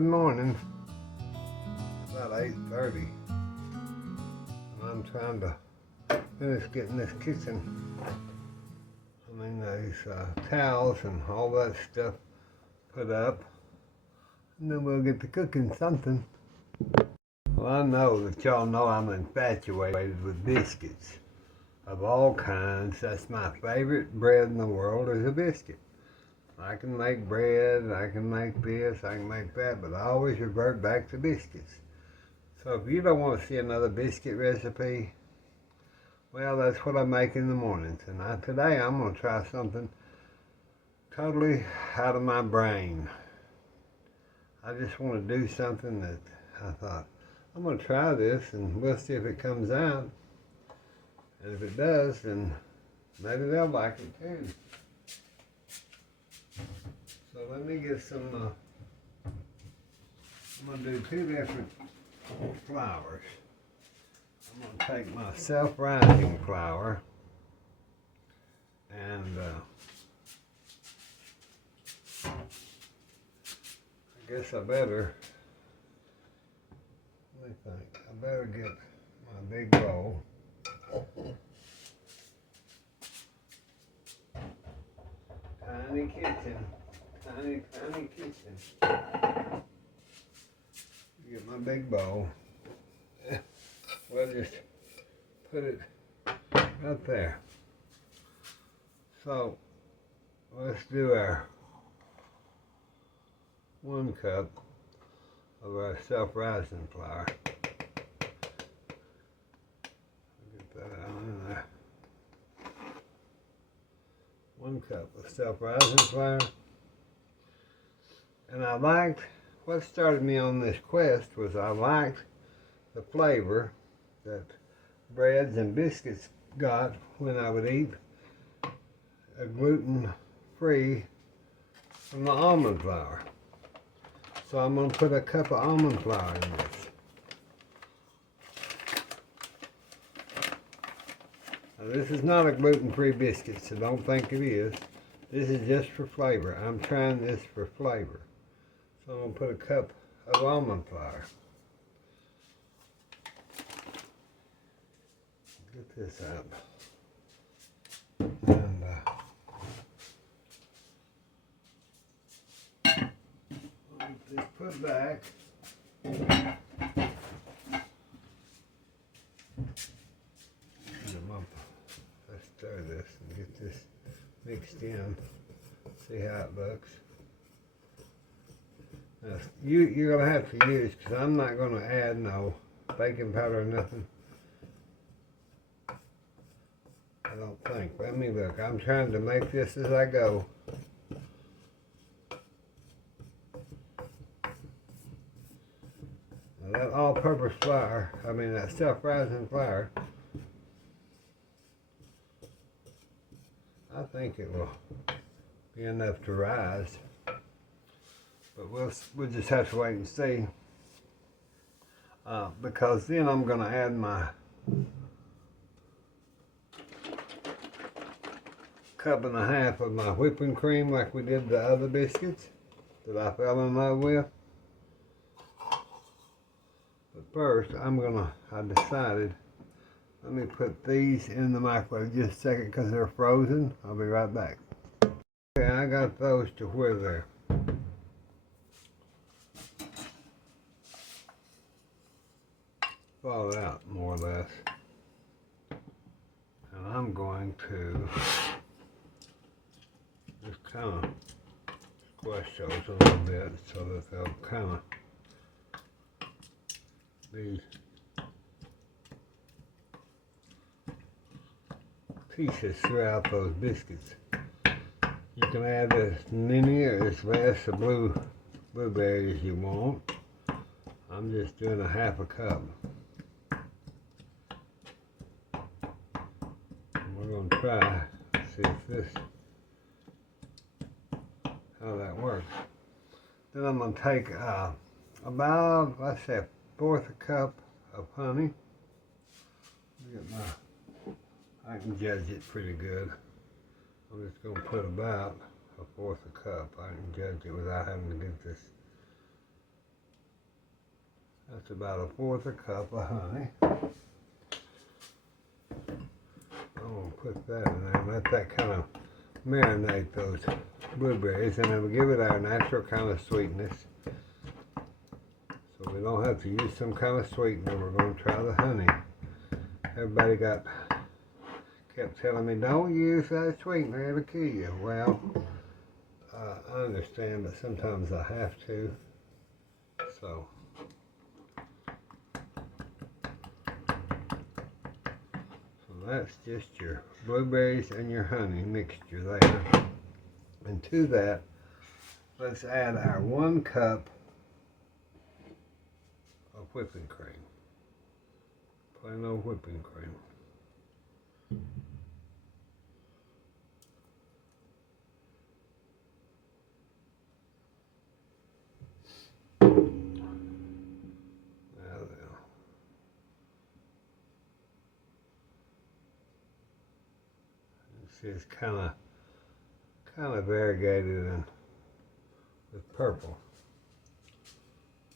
Good morning. It's about 8:30. And I'm trying to finish getting this kitchen. These towels and all that stuff put up. And then we'll get to cooking something. Well, I know that y'all know I'm infatuated with biscuits of all kinds. That's my favorite bread in the world is a biscuit. I can make bread, I can make this, I can make that, but I always revert back to biscuits. So if you don't want to see another biscuit recipe, well, that's what I make in the mornings. And today I'm going to try something totally out of my brain. I just want to do something that I thought, I'm going to try this and we'll see if it comes out. And if it does, then maybe they'll like it too. So let me get some, I'm going to do two different flours. I'm going to take my self-rising flour and I guess I better, let me think, I better get my big bowl. Tiny kitchen. Tiny kitchen. Get my big bowl. We'll just put it right there. So let's do our 1 cup of our self-rising flour. Get that out in there. 1 cup of self-rising flour. And I liked, what started me on this quest was I liked the flavor that breads and biscuits got when I would eat a gluten-free from the almond flour. So I'm going to put a cup of almond flour in this. Now this is not a gluten-free biscuit, so don't think it is. This is just for flavor. I'm trying this for flavor. So I'm going to put a cup of almond flour. Get this out. And just put back. Let's stir this and get this mixed in. See how it looks. Now, you're going to have to use, because I'm not going to add no baking powder or nothing. I don't think. Let me look. I'm trying to make this as I go. Now that all-purpose flour, that self-rising flour, I think it will be enough to rise. But we'll just have to wait and see. Because then I'm going to add my cup and a half of my whipping cream like we did the other biscuits that I fell in love with. But first, I decided, let me put these in the microwave just a second because they're frozen. I'll be right back. Okay, I got those to where they're thawed out more or less. And I'm going to just kind of squash those a little bit so that they'll kind of be pieces throughout those biscuits. You can add as many or as less of blueberries as you want. I'm just doing a half a cup. We're going to try to see if this, how that works. Then I'm going to take about, let's say, 1/4 cup of honey. I can judge it pretty good. I'm just going to put about 1/4 cup. I can judge it without having to get this That's about 1/4 cup of honey. I'm going to put that in there and let that kind of marinate those blueberries, and it'll give it our natural kind of sweetness. So we don't have to use some kind of sweetener. We're going to try the honey. Everybody kept telling me, don't use that sweetener, it'll kill you. Well, I understand, but sometimes I have to. So that's just your blueberries and your honey mixture there. And to that, let's add our 1 cup of whipping cream. Plain old whipping cream. See, it's kind of variegated and with purple.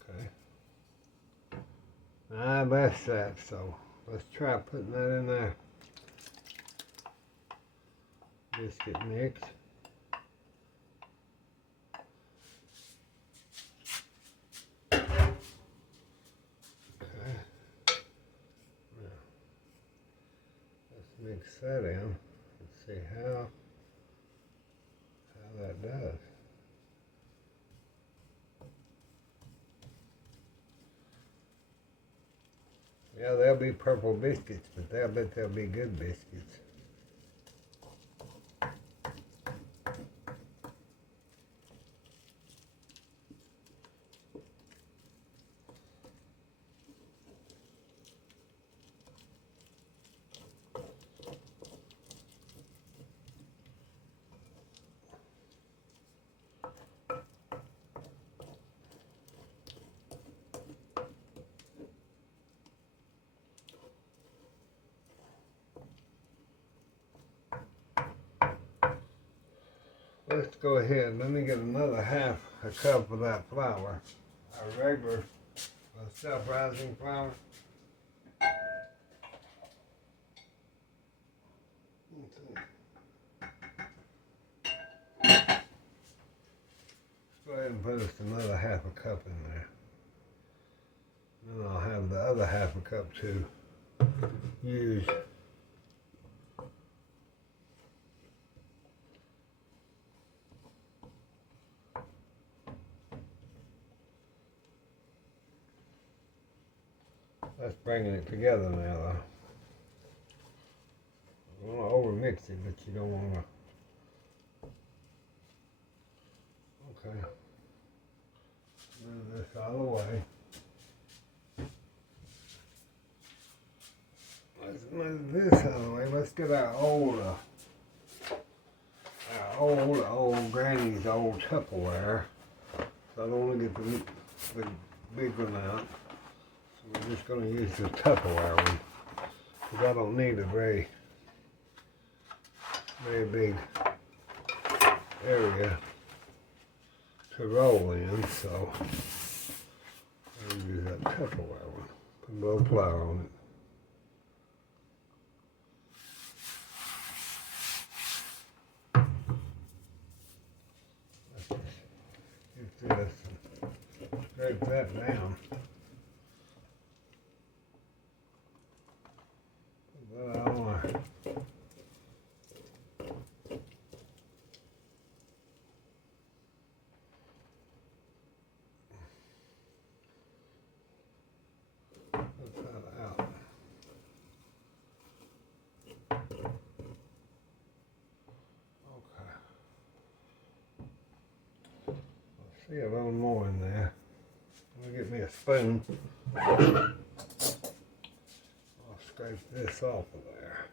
Okay. That's that. So let's try putting that in there. Biscuit mix. Okay. Now, let's mix that in. See how that does. Yeah, they'll be purple biscuits, but I bet they'll be good biscuits. Let's go ahead. Let me get another 1/2 cup of that flour, our regular self-rising flour. Let's go ahead and put us another 1/2 cup in there. Then I'll have the other 1/2 cup to use. That's bringing it together now, though. You don't want to overmix it, but you don't want to. Okay. Move this out of the way. Let's move this out of the way. Let's get our old granny's old Tupperware. So I don't want to get the big one out. So we're just going to use the Tupperware one. Because I don't need a very big area to roll in, so I'll use that Tupperware one. Put a little flour on it. Let's just get this and scrape that down. Put that on there. See a little more in there. Let me get me a spoon. I'll scrape this off of there.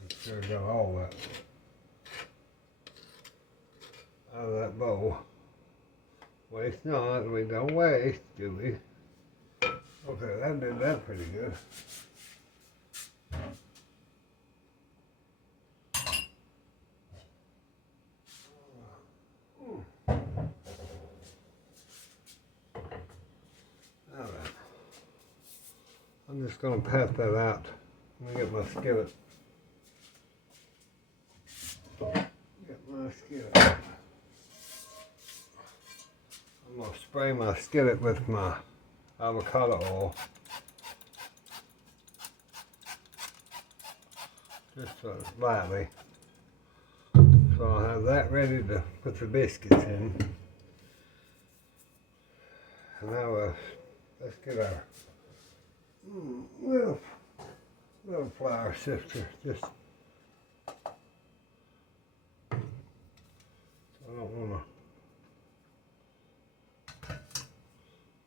Make sure I got all that out of that bowl. Waste not, we don't waste, do we? Okay, that did that pretty good. Alright. I'm just going to pat that out. Let me get my skillet. Get my skillet. I'm going to spray my skillet with my avocado oil. Just lightly. So I'll have that ready to put the biscuits in. And now let's get our little flour sifter. Just I don't want to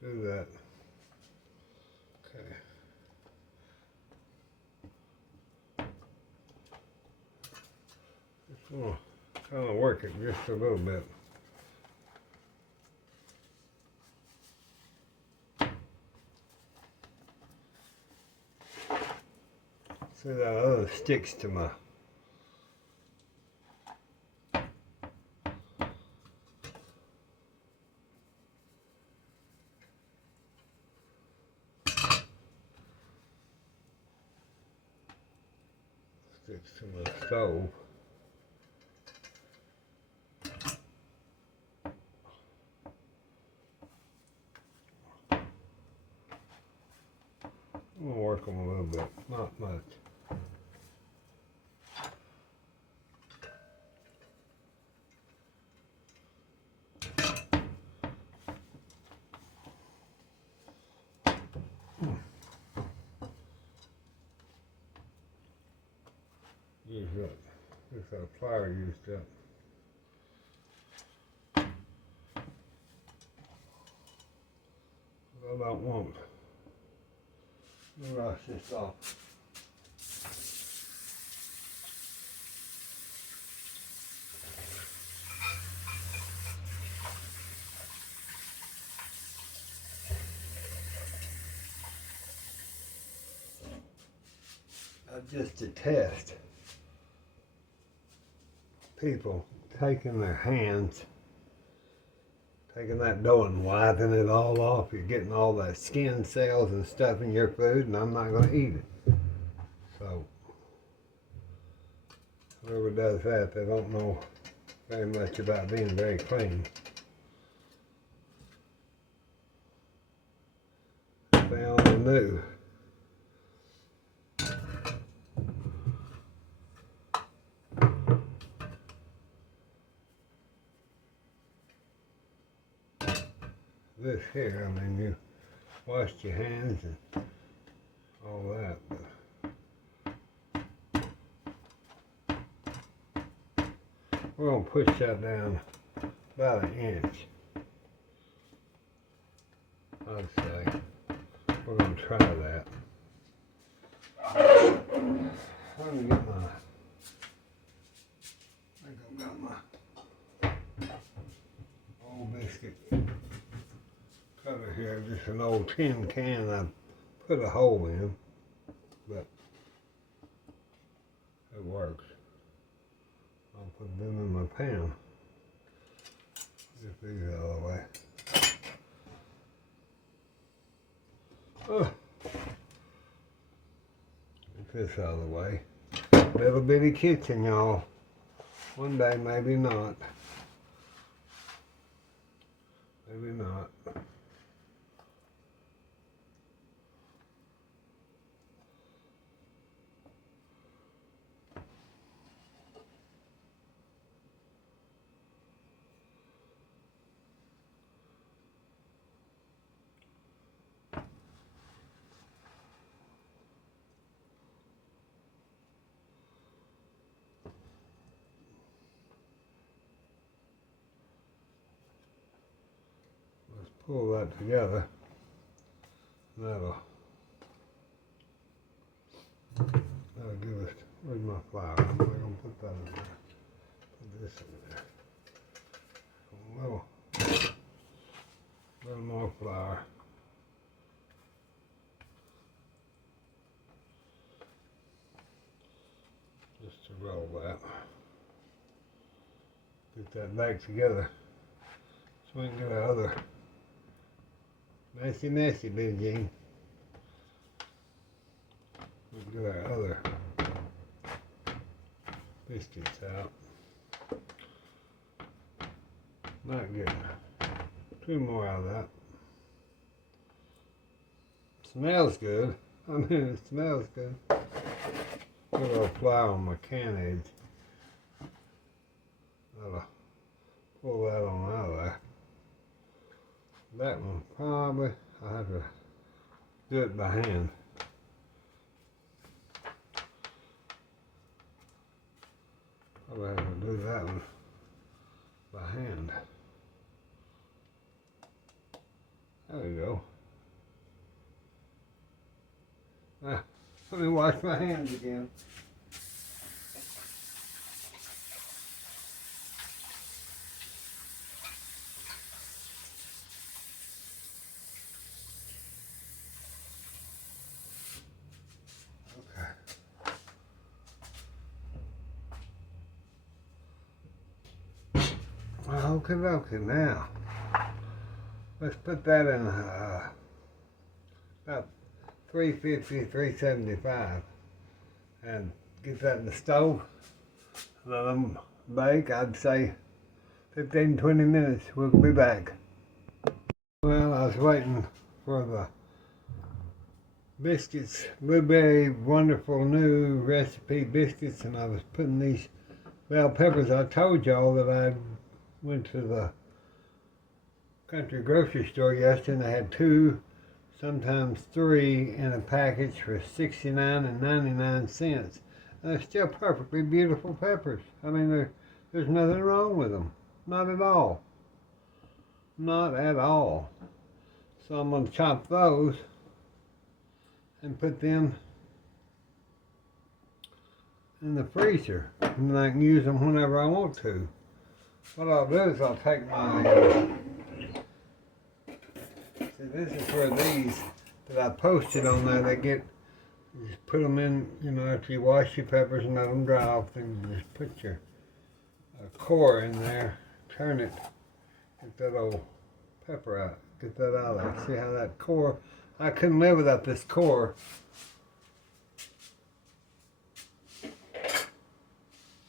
do that. Okay. Just want to kind of work it just a little bit. See that other sticks to my stove. I'm gonna work them a little bit, not much. Just that flour used up. I don't want to rush this off. I just detest people taking their hands, taking that dough and wiping it all off. You're getting all that skin cells and stuff in your food, and I'm not going to eat it. So, whoever does that, they don't know very much about being very clean. If they only knew. This here, I mean, you washed your hands and all that. But we're going to push that down about an inch. I'd say. We're going to try that. Let me get my, I think I've got my old biscuit cutter here, just an old tin can I put a hole in, but it works. I'll put them in my pan. Get these out of the way. Oh. Get this out of the way. Little bitty kitchen, y'all. One day, maybe not. Maybe not. Pull that together. That'll give us. Where's my flour? I'm not gonna put that in there. Put this in there. A little more flour. to roll that. Get that back together so we can get our other messy Billie Jean. We can get our other biscuits out. Might get 2 more out of that. Smells good. I mean, it smells good. Put a little flour on my can edge. I'll pull that on out of there. That one probably I'll have to do it by hand. Probably have to do that one by hand. There we go. Let me wash my hands again. Okay. Okay, now let's put that in about 350, 375 and get that in the stove. Let them bake. I'd say 15, 20 minutes. We'll be back. Well, I was waiting for the biscuits, blueberry wonderful new recipe biscuits, and I was putting these bell peppers. I told y'all that I went to the country grocery store yesterday and they had 2, sometimes 3 in a package for 69 and 99 cents. And they're still perfectly beautiful peppers. I mean, there's nothing wrong with them. Not at all. Not at all. So I'm going to chop those and put them in the freezer. And I can use them whenever I want to. What I'll do is I'll take my... See, this is where these that I posted on there, they get, you just put them in, you know, after you wash your peppers and let them dry off, then you just put your core in there, turn it, get that old pepper out, get that out of there. See how that core, I couldn't live without this core.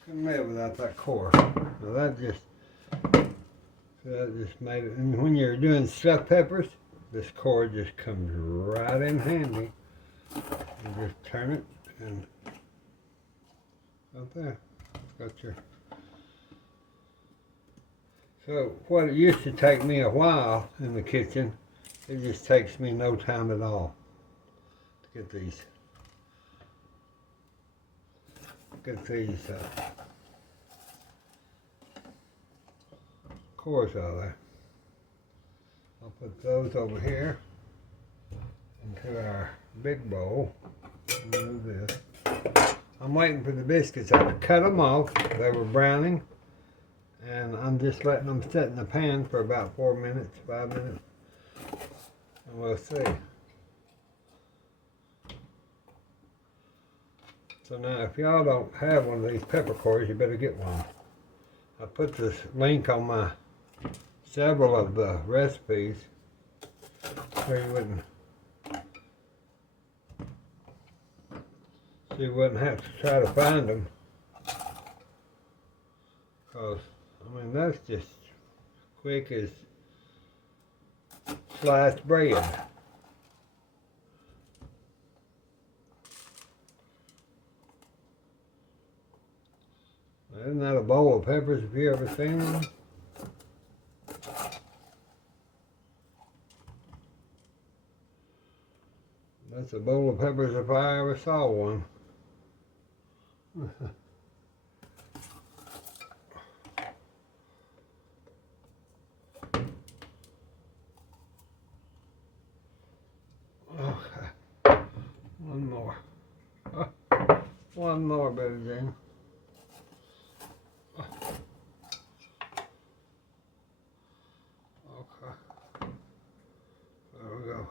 Couldn't live without that core. Now that just made it, and when you're doing stuffed peppers, this core just comes right in handy. You just turn it and out there. Got your. So what it used to take me a while in the kitchen, it just takes me no time at all to get these cores out of there. I'll put those over here into our big bowl. Move this. I'm waiting for the biscuits. I cut them off. They were browning. And I'm just letting them sit in the pan for about 4 minutes, 5 minutes. And we'll see. So now if y'all don't have one of these pepper cores, you better get one. I put this link on my several of the recipes so you wouldn't have to try to find them, because I mean that's just quick as sliced bread. Isn't that a bowl of peppers if you ever seen them? That's a bowl of peppers if I ever saw one. Okay. One more. One more, Billie Jean. Okay. There we go.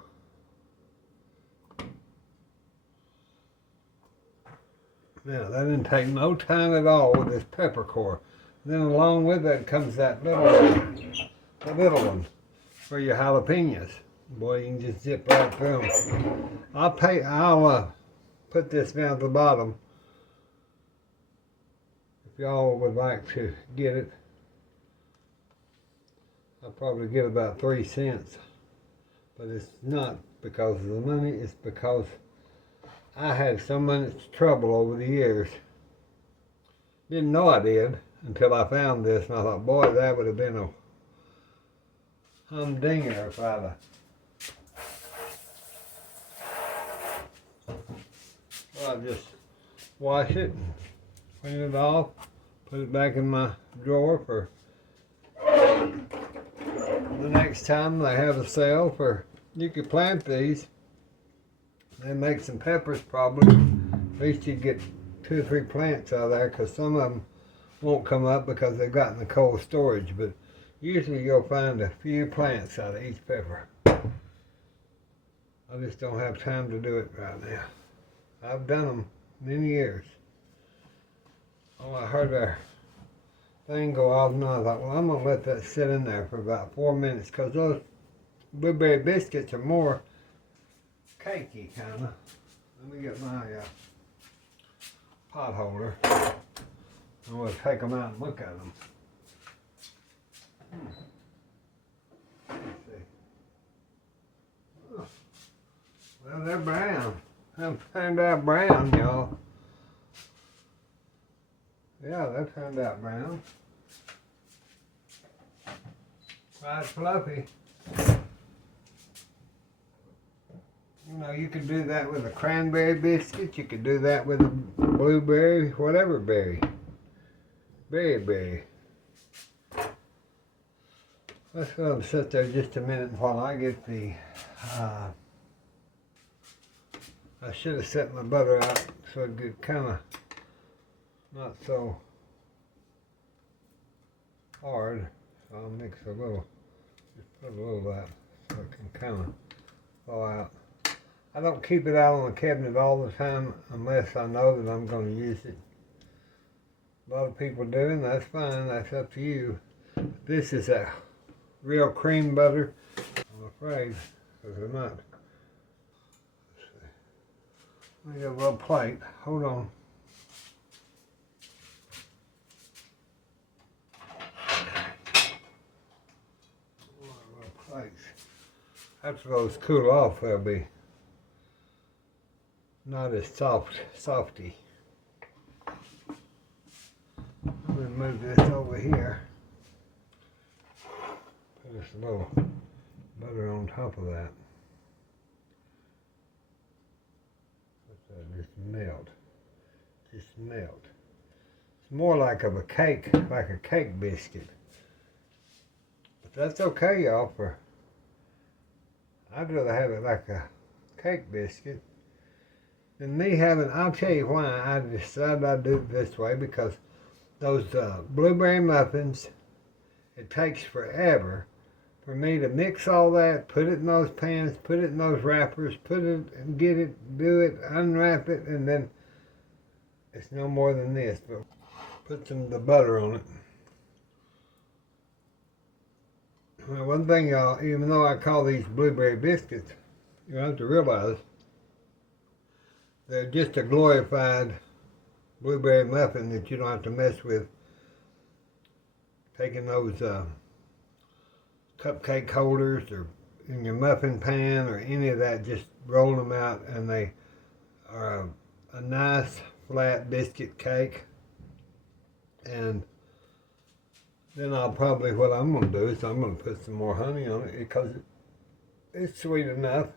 Now that didn't take no time at all with this peppercorn. Then along with that comes that little one, the little one for your jalapenos. Boy, you can just zip right through them. I'll put this down at the bottom if y'all would like to get it. I'll probably get about 3 cents, but it's not because of the money. It's because I had so much trouble over the years. Didn't know I did until I found this, and I thought, boy, that would have been a humdinger if I'd have. So I just wash it and clean it off, put it back in my drawer for the next time they have a sale for, you could plant these and make some peppers probably. At least you'd get 2 or 3 plants out of there, because some of them won't come up because they've got in the cold storage, but usually you'll find a few plants out of each pepper. I just don't have time to do it right now. I've done them many years. Oh, I heard our thing go off, and I thought, well, I'm going to let that sit in there for about 4 minutes, because those blueberry biscuits are more cakey, kind of. Let me get my pot holder. I'm going to take them out and look at them. Let's see. Oh. Well, they're brown. They turned out brown, y'all. Yeah, they turned out brown. Quite fluffy. You know, you could do that with a cranberry biscuit. You could do that with a blueberry, whatever berry. Berry. Let's go and sit there just a minute while I get the, I should have set my butter out so it get kind of not so hard. So I'll mix a little, just put a little of that so it can kind of fall out. I don't keep it out on the cabinet all the time unless I know that I'm going to use it. A lot of people do, and that's fine. That's up to you. This is a real cream butter, I'm afraid, because they're not. Let me get a little plate. Hold on. Little plates. After those cool off, they'll be not as softy. I'm going to move this over here. Put just a little butter on top of that. Just melt. Just melt. It's more like of a cake, like a cake biscuit. But that's okay, y'all. I'd rather have it like a cake biscuit than me having. I'll tell you why I decided I'd do it this way, because those blueberry muffins, it takes forever for me to mix all that, put it in those pans, put it in those wrappers, put it and get it, do it, unwrap it, and then it's no more than this. But put some of the butter on it. Well, one thing, y'all, even though I call these blueberry biscuits, you have to realize they're just a glorified blueberry muffin that you don't have to mess with. Taking those cupcake holders or in your muffin pan or any of that, just roll them out, and they are a nice flat biscuit cake. And then I'll probably, what I'm going to do is I'm going to put some more honey on it, because it's sweet enough,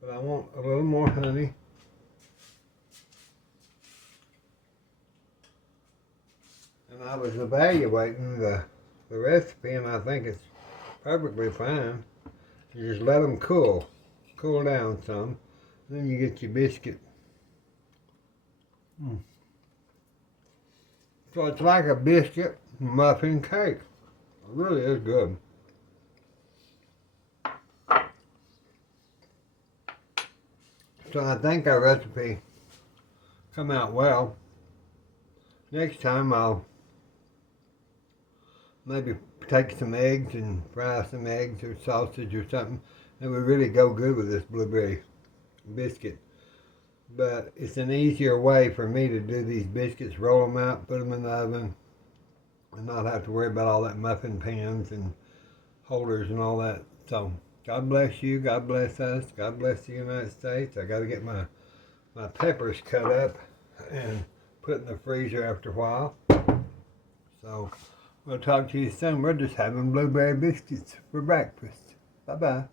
but I want a little more honey. And I was evaluating the recipe, and I think it's perfectly fine. You just let them cool down some, then you get your biscuit. So it's like a biscuit muffin cake. It really is good. So I think our recipe come out well. Next time I'll maybe take some eggs and fry some eggs or sausage or something. It would really go good with this blueberry biscuit. But it's an easier way for me to do these biscuits, roll them out, put them in the oven, and not have to worry about all that muffin pans and holders and all that. So God bless you, God bless us, God bless the United States. I got to get my peppers cut up and put in the freezer after a while. So we'll talk to you soon. We're just having blueberry biscuits for breakfast. Bye-bye.